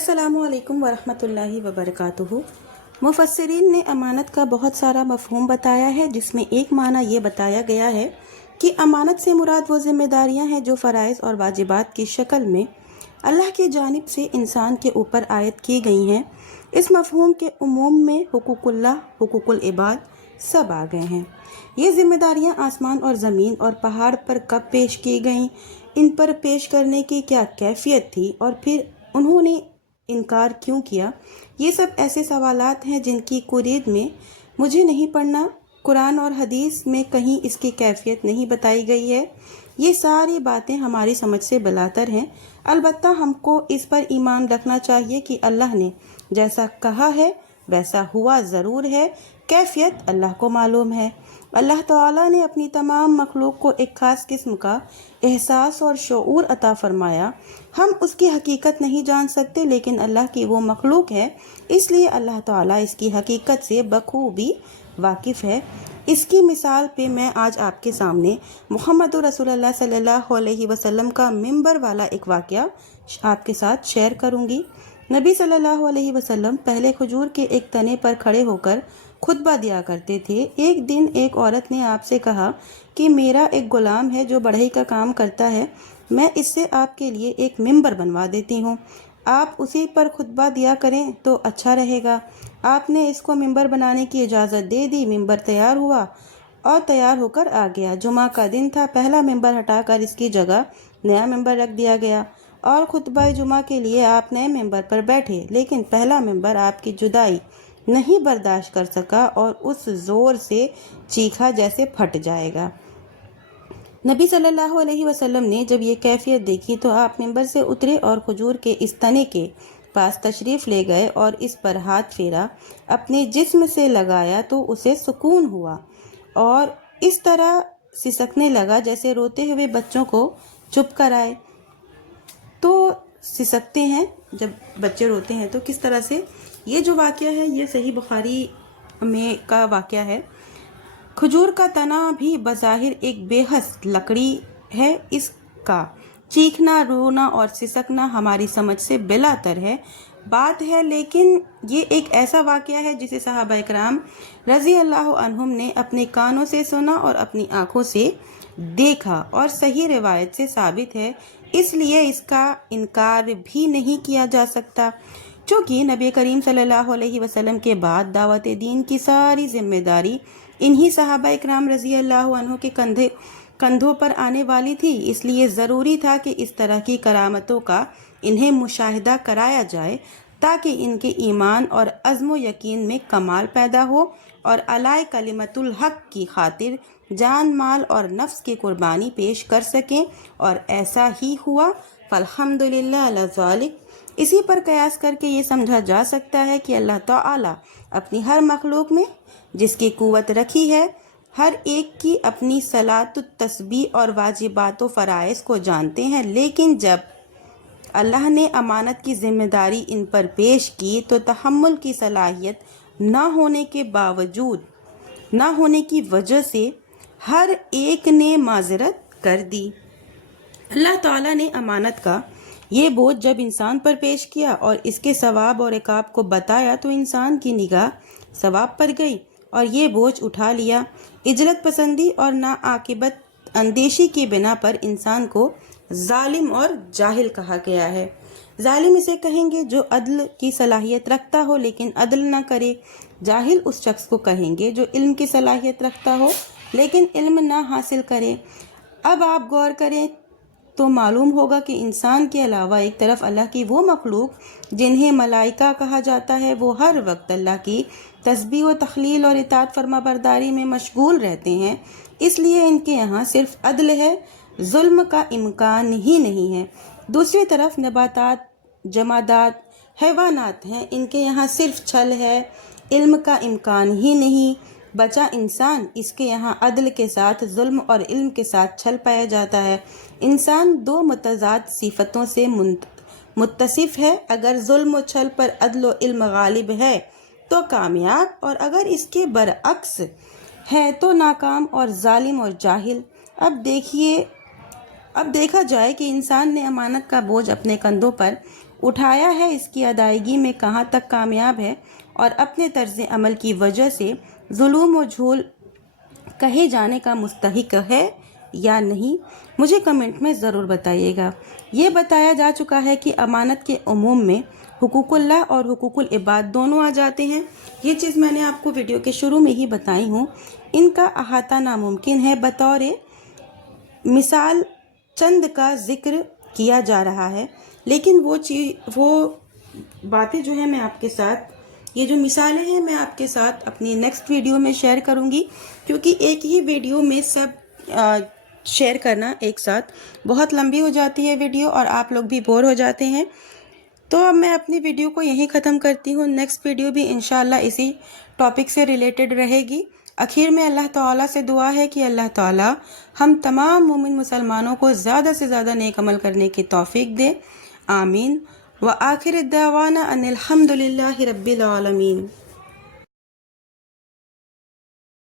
السلام علیکم ورحمۃ اللہ وبرکاتہ۔ مفسرین نے امانت کا بہت سارا مفہوم بتایا ہے، جس میں ایک معنی یہ بتایا گیا ہے کہ امانت سے مراد وہ ذمہ داریاں ہیں جو فرائض اور واجبات کی شکل میں اللہ کی جانب سے انسان کے اوپر عائد کی گئی ہیں۔ اس مفہوم کے عموم میں حقوق اللہ، حقوق العباد سب آ گئے ہیں۔ یہ ذمہ داریاں آسمان اور زمین اور پہاڑ پر کب پیش کی گئیں، ان پر پیش کرنے کی کیا کیفیت تھی، اور پھر انہوں نے انکار کیوں کیا، یہ سب ایسے سوالات ہیں جن کی کورید میں مجھے نہیں پڑھنا۔ قرآن اور حدیث میں کہیں اس کی کیفیت نہیں بتائی گئی ہے۔ یہ ساری باتیں ہماری سمجھ سے بالاتر ہیں، البتہ ہم کو اس پر ایمان رکھنا چاہیے کہ اللہ نے جیسا کہا ہے ویسا ہوا ضرور ہے، کیفیت اللہ کو معلوم ہے۔ اللہ تعالیٰ نے اپنی تمام مخلوق کو ایک خاص قسم کا احساس اور شعور عطا فرمایا۔ ہم اس کی حقیقت نہیں جان سکتے، لیکن اللہ کی وہ مخلوق ہے، اس لیے اللہ تعالیٰ اس کی حقیقت سے بخوبی واقف ہے۔ اس کی مثال پہ میں آج آپ کے سامنے محمد رسول اللہ صلی اللہ علیہ وسلم کا ممبر والا ایک واقعہ آپ کے ساتھ شیئر کروں گی۔ نبی صلی اللہ علیہ وسلم پہلے کھجور کے ایک تنے پر کھڑے ہو کر خطبہ دیا کرتے تھے۔ ایک دن ایک عورت نے آپ سے کہا کہ میرا ایک غلام ہے جو بڑھئی کا کام کرتا ہے، میں اس سے آپ کے لیے ایک ممبر بنوا دیتی ہوں، آپ اسی پر خطبہ دیا کریں تو اچھا رہے گا۔ آپ نے اس کو ممبر بنانے کی اجازت دے دی۔ ممبر تیار ہوا اور تیار ہو کر آ گیا۔ جمعہ کا دن تھا، پہلا ممبر ہٹا کر اس کی جگہ نیا ممبر رکھ دیا گیا اور خطبہ جمعہ کے لیے آپ نئے ممبر پر بیٹھے، لیکن پہلا ممبر آپ کی جدائی نہیں برداشت کر سکا اور اس زور سے چیخا جیسے پھٹ جائے گا۔ نبی صلی اللہ علیہ وسلم نے جب یہ کیفیت دیکھی تو آپ ممبر سے اترے اور کھجور کے اس تنے کے پاس تشریف لے گئے اور اس پر ہاتھ پھیرا، اپنے جسم سے لگایا تو اسے سکون ہوا اور اس طرح سسکنے لگا جیسے روتے ہوئے بچوں کو چپ کرائے۔ تو سسکتے ہیں جب بچے روتے ہیں تو کس طرح سے، یہ جو واقعہ ہے یہ صحیح بخاری میں کا واقعہ ہے۔ کھجور کا تنا بھی بظاہر ایک بے حس لکڑی ہے، اس کا چیخنا، رونا اور سسکنا ہماری سمجھ سے بالاتر ہے بات ہے، لیکن یہ ایک ایسا واقعہ ہے جسے صحابہ اکرام رضی اللہ عنہم نے اپنے کانوں سے سنا اور اپنی آنکھوں سے دیکھا اور صحیح روایت سے ثابت ہے، اس لیے اس کا انکار بھی نہیں کیا جا سکتا۔ چونکہ نبی کریم صلی اللہ علیہ وسلم کے بعد دعوت دین کی ساری ذمہ داری انہی صحابہ اکرام رضی اللہ عنہ کے کندھوں پر آنے والی تھی، اس لیے ضروری تھا کہ اس طرح کی کرامتوں کا انہیں مشاہدہ کرایا جائے تاکہ ان کے ایمان اور عزم و یقین میں کمال پیدا ہو اور اعلی کلمت الحق کی خاطر جان، مال اور نفس کی قربانی پیش کر سکیں، اور ایسا ہی ہوا، فالحمدللہ علی ذالک۔ اسی پر قیاس کر کے یہ سمجھا جا سکتا ہے کہ اللہ تعالیٰ اپنی ہر مخلوق میں جس کی قوت رکھی ہے، ہر ایک کی اپنی صلاۃ التسبیح اور واجبات و فرائض کو جانتے ہیں، لیکن جب اللہ نے امانت کی ذمہ داری ان پر پیش کی تو تحمل کی صلاحیت نہ ہونے کے باوجود، نہ ہونے کی وجہ سے ہر ایک نے معذرت کر دی۔ اللہ تعالیٰ نے امانت کا یہ بوجھ جب انسان پر پیش کیا اور اس کے ثواب اور عقاب کو بتایا تو انسان کی نگاہ ثواب پر گئی اور یہ بوجھ اٹھا لیا۔ اجلت پسندی اور ناعاقبت اندیشی کی بنا پر انسان کو ظالم اور جاہل کہا گیا ہے۔ ظالم اسے کہیں گے جو عدل کی صلاحیت رکھتا ہو لیکن عدل نہ کرے، جاہل اس شخص کو کہیں گے جو علم کی صلاحیت رکھتا ہو لیکن علم نہ حاصل کرے۔ اب آپ غور کریں تو معلوم ہوگا کہ انسان کے علاوہ ایک طرف اللہ کی وہ مخلوق جنہیں ملائکہ کہا جاتا ہے، وہ ہر وقت اللہ کی تسبیح و تخلیل اور اطاعت فرما برداری میں مشغول رہتے ہیں، اس لیے ان کے یہاں صرف عدل ہے، ظلم کا امکان ہی نہیں ہے۔ دوسری طرف نباتات، جمادات، حیوانات ہیں، ان کے یہاں صرف چھل ہے، علم کا امکان ہی نہیں۔ بچا انسان، اس کے یہاں عدل کے ساتھ ظلم اور علم کے ساتھ چھل پایا جاتا ہے۔ انسان دو متضاد صفتوں سے متصف ہے، اگر ظلم و چھل پر عدل و علم غالب ہے تو کامیاب، اور اگر اس کے برعکس ہے تو ناکام اور ظالم اور جاہل۔ اب دیکھا جائے کہ انسان نے امانت کا بوجھ اپنے کندھوں پر اٹھایا ہے اس کی ادائیگی میں کہاں تک کامیاب ہے اور اپنے طرز عمل کی وجہ سے ظلم و جھول کہے جانے کا مستحق ہے یا نہیں، مجھے کمنٹ میں ضرور بتائیے گا۔ یہ بتایا جا چکا ہے کہ امانت کے عموم میں حقوق اللہ اور حقوق العباد دونوں آ جاتے ہیں۔ یہ چیز میں نے آپ کو ویڈیو کے شروع میں ہی بتائی ہوں۔ ان کا احاطہ ناممکن ہے، بطور مثال چند کا ذکر کیا جا رہا ہے، لیکن وہ باتیں جو ہیں میں آپ کے ساتھ، یہ جو مثالیں ہیں میں آپ کے ساتھ اپنی نیکسٹ ویڈیو میں شیئر کروں گی، کیونکہ ایک ہی ویڈیو میں سب شیئر کرنا ایک ساتھ بہت لمبی ہو جاتی ہے ویڈیو، اور آپ لوگ بھی بور ہو جاتے ہیں۔ تو اب میں اپنی ویڈیو کو یہیں ختم کرتی ہوں۔ نیکسٹ ویڈیو بھی انشاءاللہ اسی ٹاپک سے ریلیٹڈ رہے گی۔ آخر میں اللہ تعالیٰ سے دعا ہے کہ اللہ تعالیٰ ہم تمام مومن مسلمانوں کو زیادہ سے زیادہ نیک عمل کرنے کی توفیق دے، آمین۔ وآخر الدعوانا ان الحمد للہ رب العالمین۔